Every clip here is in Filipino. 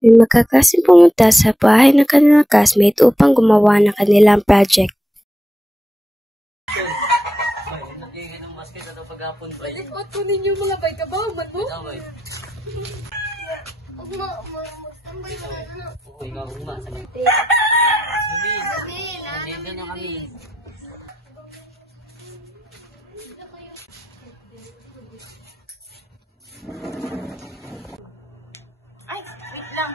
May magkakasing pumunta sa bahay ng kanilang classmate upang gumawa ng kanilang project. Nagiging ng basket at paghapon ba? Balik mo to ninyo mga bay kabaw, man mo? Away. Huwag mo, magtambay ka na. Oo, ikaw uma. Sabi, nandito na kami. Ay, wait lang.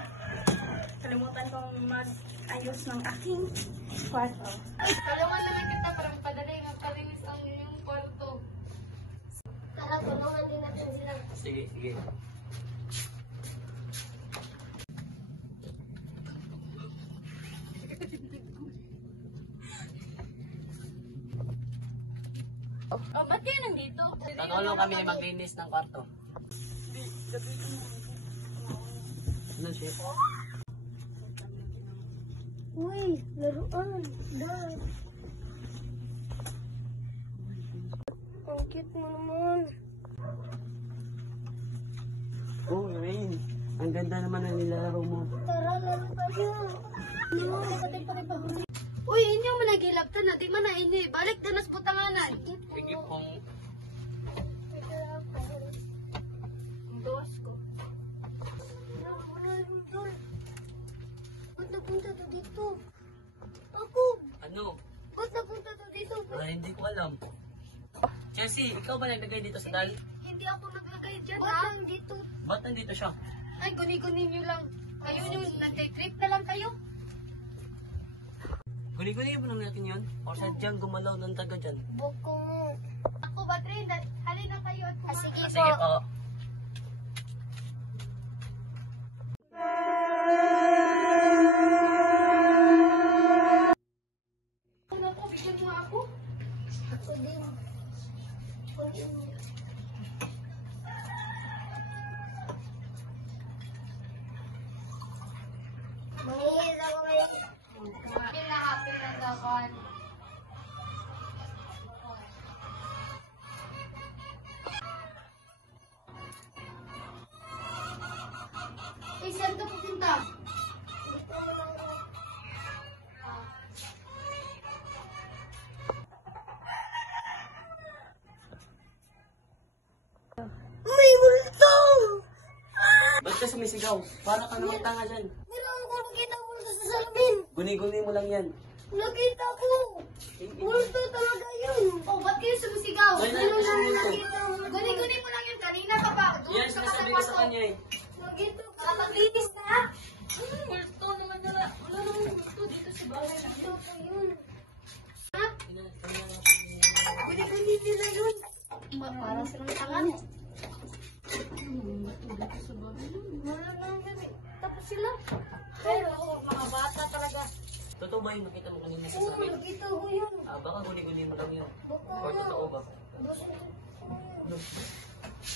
Kalimutan kong mag-ayos ng aking kwarto. Tulungan naman kita para padalay nga parinis ang inyong kwarto. Tara, tulungan din natin sila. Sige, sige. Oh, ba't kayo nandito? Tatulong kami maglinis ng kwarto. Ano siya? Uy, laruan. Dad. Ang cute mo naman. Oo, Rain. Ang ganda naman na nilalaro mo. Tara, laro tayo. Uy, inyo man nagilabtan na. Di man na inyo. Balik na nas butanganan. Sige pong... Dos ko. Ba't napunta to dito? Ako. Ano? Ba't napunta to dito? Wala, hindi ko alam. Chelsea, ikaw ba naglagay dito sa dal? Hindi ako naglagay dyan, ha? Ba't nandito? Ba't nandito siya? Ay, guni-guni nyo lang. Kayo yung nag-trip na lang kayo. Guni-guni mo naman natin yun? O sadyang gumalaw ng taga dyan? Buko. Ako ba, Trin? Halina kayo at sige, Sige po. Ano ko, bigyan mo ako? Ako din. Mangihil ako ngayon. Happy na dawan. Eh, saan ka pupunta? May multo! Ba't ka sumisigaw? Para ka naman tanga dyan. Meron ko nakita multo sa salamin. Guni-guni mo lang yan. Nakita ko. Multo talaga yun. Oh, ba't kayo sumisigaw? Wala na Meron lang multo. nakita. Guni-guni mo lang yun. Kanina ka pa. Doon Yan, ka pa sinasabi ko sa kwarto. kanya eh. Nakita ko. Maglinis na. Multo naman nila. Wala namang multo dito sa bahay. Nakita ko yun. Ha? Guni-guni nila yun. Para silang tangan. Wala naman eh. Tapos sila. Pero mga bata talaga. Totoo ba yung nakita mo kanina sa Oo, sabi? nakita ko yun. Baka guni-guni mo lang yun. Baka Or totoo ba?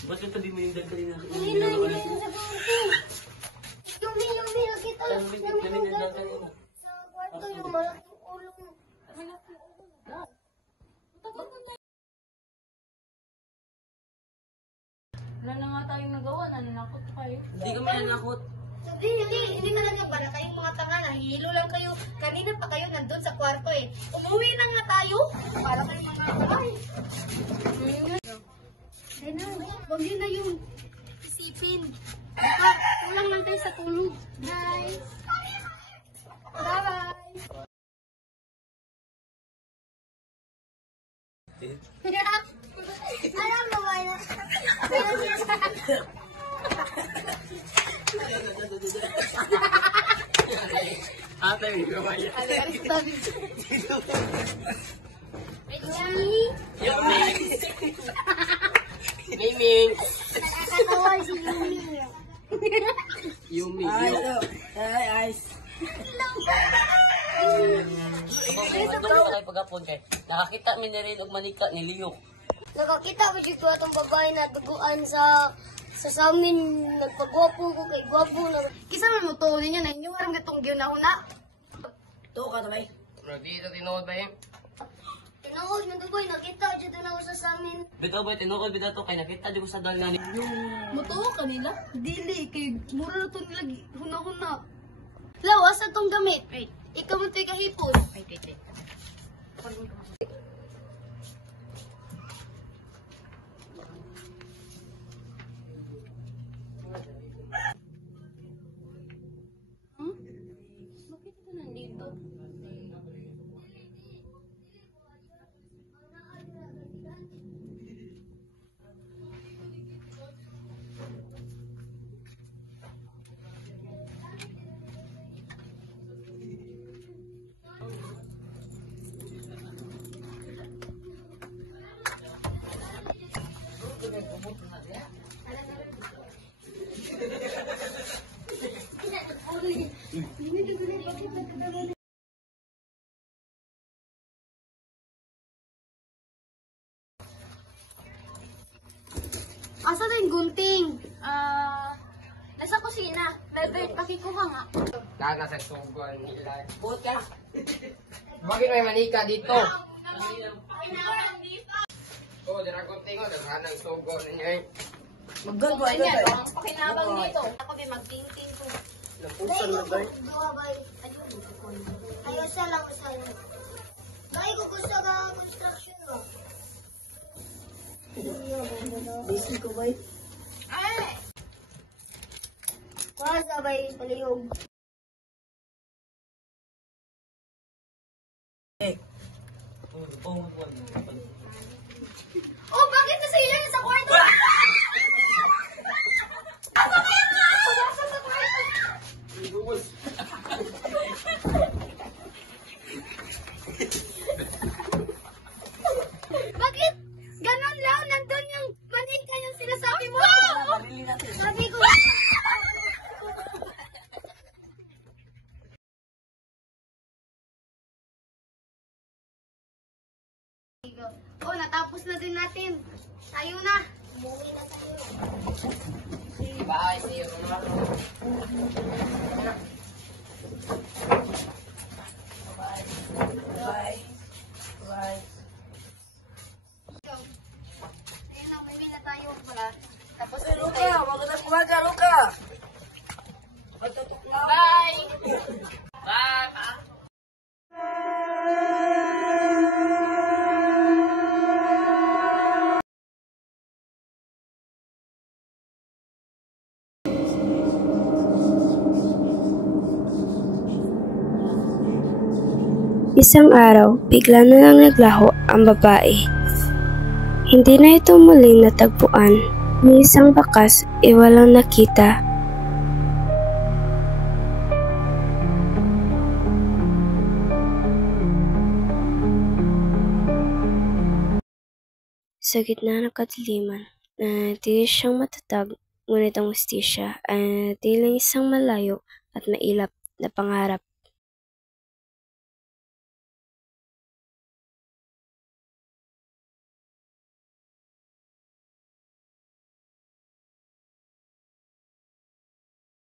Ba't natabi mo yung dal kanina? Hindi na yun sa kwarto. Yumi, nakita Alam mo yung dal kanina? sa kwarto yung malaking ulo. Wala na nga tayong nagawa. Nananakot kayo. Hindi kami nanakot. Hindi ka lang ba na kayong mga tanga, nahihilo lang kayo. Kanina pa kayo nandun sa kwarto eh. Umuwi na nga tayo. Para kayo mga ay. Ay na, huwag yun na yung isipin. Baka kulang lang tayo sa tulog. Bye. Bye-bye. Alam mo ba na? Ate, ikaw ba yan? Yummy! Miming! Nakakatawa si Yumi. Yumi! Ito na kayo pag-apon kay. Nakakita mi na rin og manika ni Liyok. Nakakita ko dito atong babae na duguan sa amin. Nagpagwapo ko kay gwapo na. Kisa man mo to ninyo na inyo harang gatong gyud na una. To ka na bay. Dito tinuod ba yun? Naos, Manduboy, nakita dyan na ako sa amin. Bitaw boy, tinuod bitaw to kay nakita di ko sa dal ni. Mutuo kanila? Dili, kay mura na to nila huna-huna. Law, asa tong gamit? Wait, ikaw mo ito'y kahipon. Wait. Bakit ito nandito? Asa na yung gunting? Nasa kusina. Bebe, pakikuha nga. Daga sa sugon nila. Buot ka. Bakit may manika dito? Oh, diragot tingo, daghanang sugon niya eh. Magagawa niya, ang pakinabang dito. Ako din magtingting ko. Napusan na ba? Ayos sa lang sa lang. Kaya ko gusto ka construction mo. Busy ko boy. Ay! Para sabay palihog. Oh, bakit nasa ilan sa kwarto? Bakit? Ganon lang, nandun yung manika yung sinasabi mo. Sabi ko. Oh, natapos na din natin. Tayo na. Umuwi na tayo. Bye, see you tomorrow. Ayun na, umuwi na tayo pala. Tapos na Luka, tayo. wag na kumaga Luka. Bye! Bye. Pa. Isang araw, bigla na lang naglaho ang babae. Hindi na ito muling natagpuan. Ni isang bakas, walang nakita. Sa gitna ng kadiliman, nanatili siyang matatag, ngunit ang hustisya ay nanatiling isang malayo at mailap na pangarap.